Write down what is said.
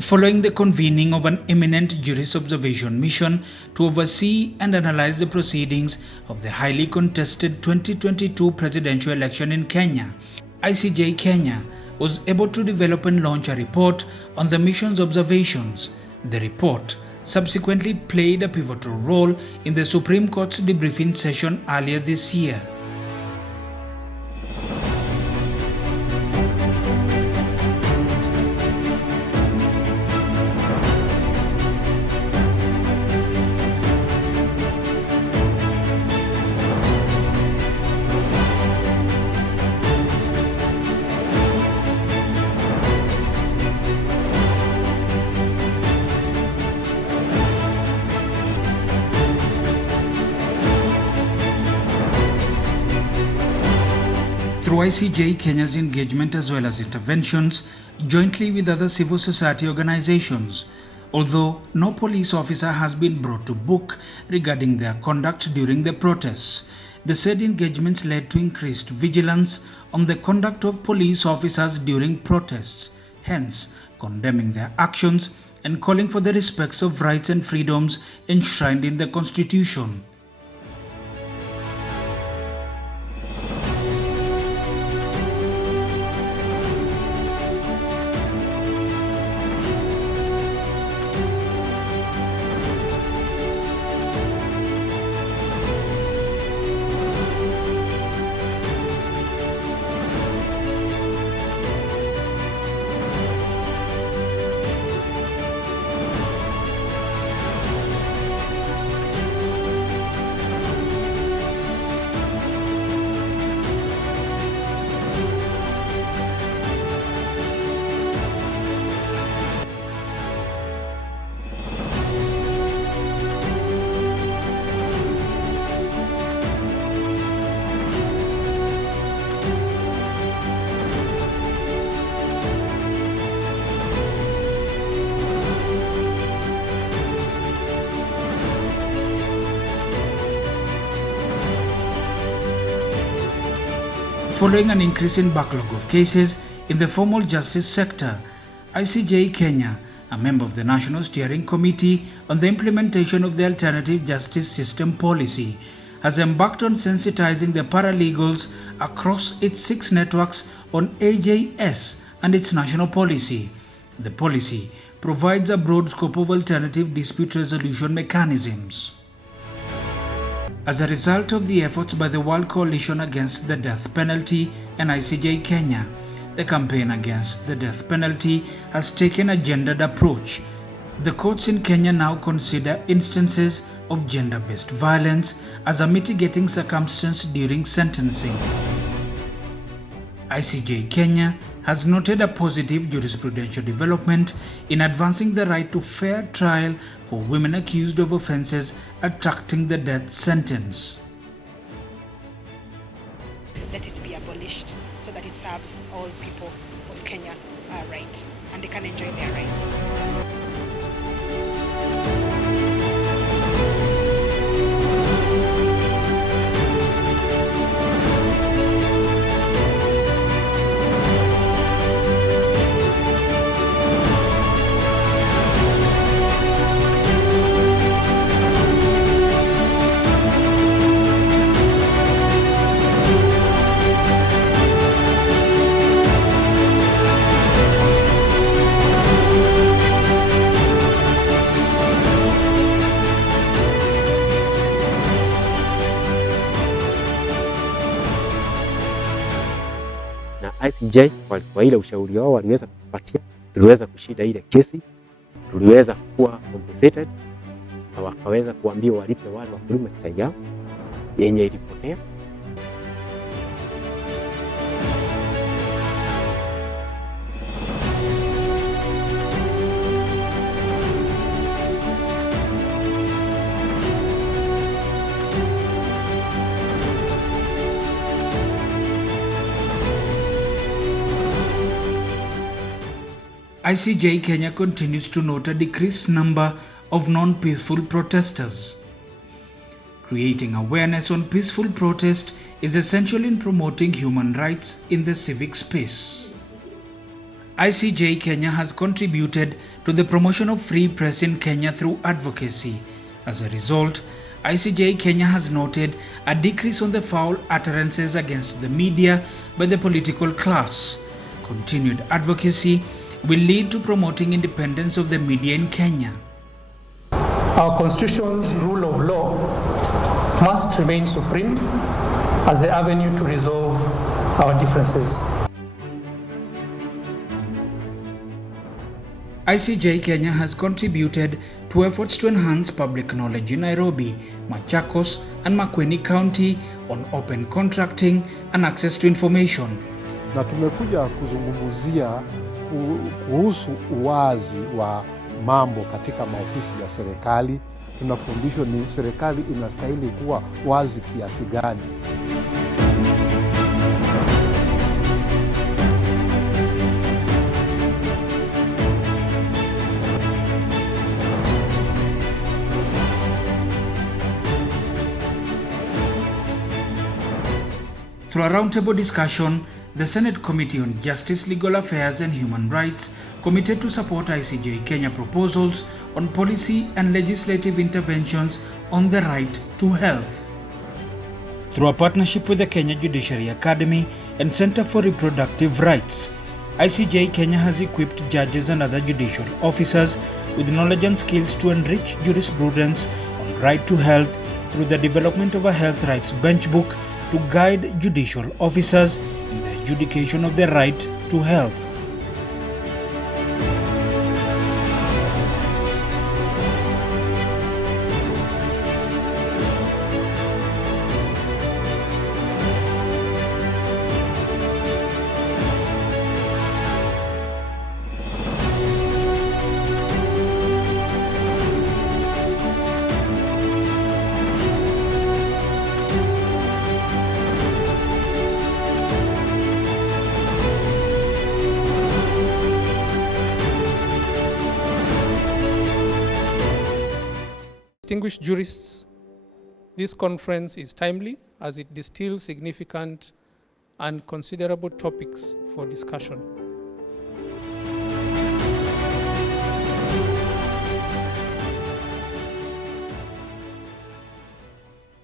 Following the convening of an eminent jurist observation mission to oversee and analyze the proceedings of the highly contested 2022 presidential election in Kenya, ICJ Kenya was able to develop and launch a report on the mission's observations. The report subsequently played a pivotal role in the Supreme Court's debriefing session earlier this year. Through ICJ Kenya's engagement as well as interventions, jointly with other civil society organizations, although no police officer has been brought to book regarding their conduct during the protests, the said engagements led to increased vigilance on the conduct of police officers during protests, hence condemning their actions and calling for the respect of rights and freedoms enshrined in the Constitution. Following an increase in backlog of cases in the formal justice sector, ICJ Kenya, a member of the National Steering Committee on the implementation of the Alternative Justice System policy, has embarked on sensitizing the paralegals across its 6 networks on AJS and its national policy. The policy provides a broad scope of alternative dispute resolution mechanisms. As a result of the efforts by the World Coalition Against the Death Penalty and ICJ Kenya, the campaign against the death penalty has taken a gendered approach. The courts in Kenya now consider instances of gender-based violence as a mitigating circumstance during sentencing. ICJ Kenya has noted a positive jurisprudential development in advancing the right to fair trial for women accused of offences attracting the death sentence. Let it be abolished so that it serves all people of Kenya right and they can enjoy their rights. Na ICJ kwa ile ushauri wao waliweza kupatia, tuliweza kushinda ile kesi, tuliweza kuwa compensated na wakaweza kuambiwa walipe wale wakulima chai yao yenye ilipotea. ICJ Kenya continues to note a decreased number of non-peaceful protesters. Creating awareness on peaceful protest is essential in promoting human rights in the civic space. ICJ Kenya has contributed to the promotion of free press in Kenya through advocacy. As a result, ICJ Kenya has noted a decrease on the foul utterances against the media by the political class. Continued advocacy will lead to promoting independence of the media in Kenya. Our Constitution's rule of law must remain supreme as the avenue to resolve our differences. ICJ Kenya has contributed to efforts to enhance public knowledge in Nairobi, Machakos, and Makueni County on open contracting and access to information. Na tumekuja kuzungumzia kuhusu uwazi wa mambo katika maofisi ya serikali. Tunafundishwa ni serikali inastahili kuwa wazi kiasi gani. Through a roundtable discussion, the Senate Committee on Justice, Legal Affairs and Human Rights committed to support ICJ Kenya proposals on policy and legislative interventions on the right to health. Through a partnership with the Kenya Judiciary Academy and Center for Reproductive Rights, ICJ Kenya has equipped judges and other judicial officers with knowledge and skills to enrich jurisprudence on right to health through the development of a health rights benchbook to guide judicial officers in the adjudication of the right to health. Distinguished jurists, this conference is timely as it distills significant and considerable topics for discussion.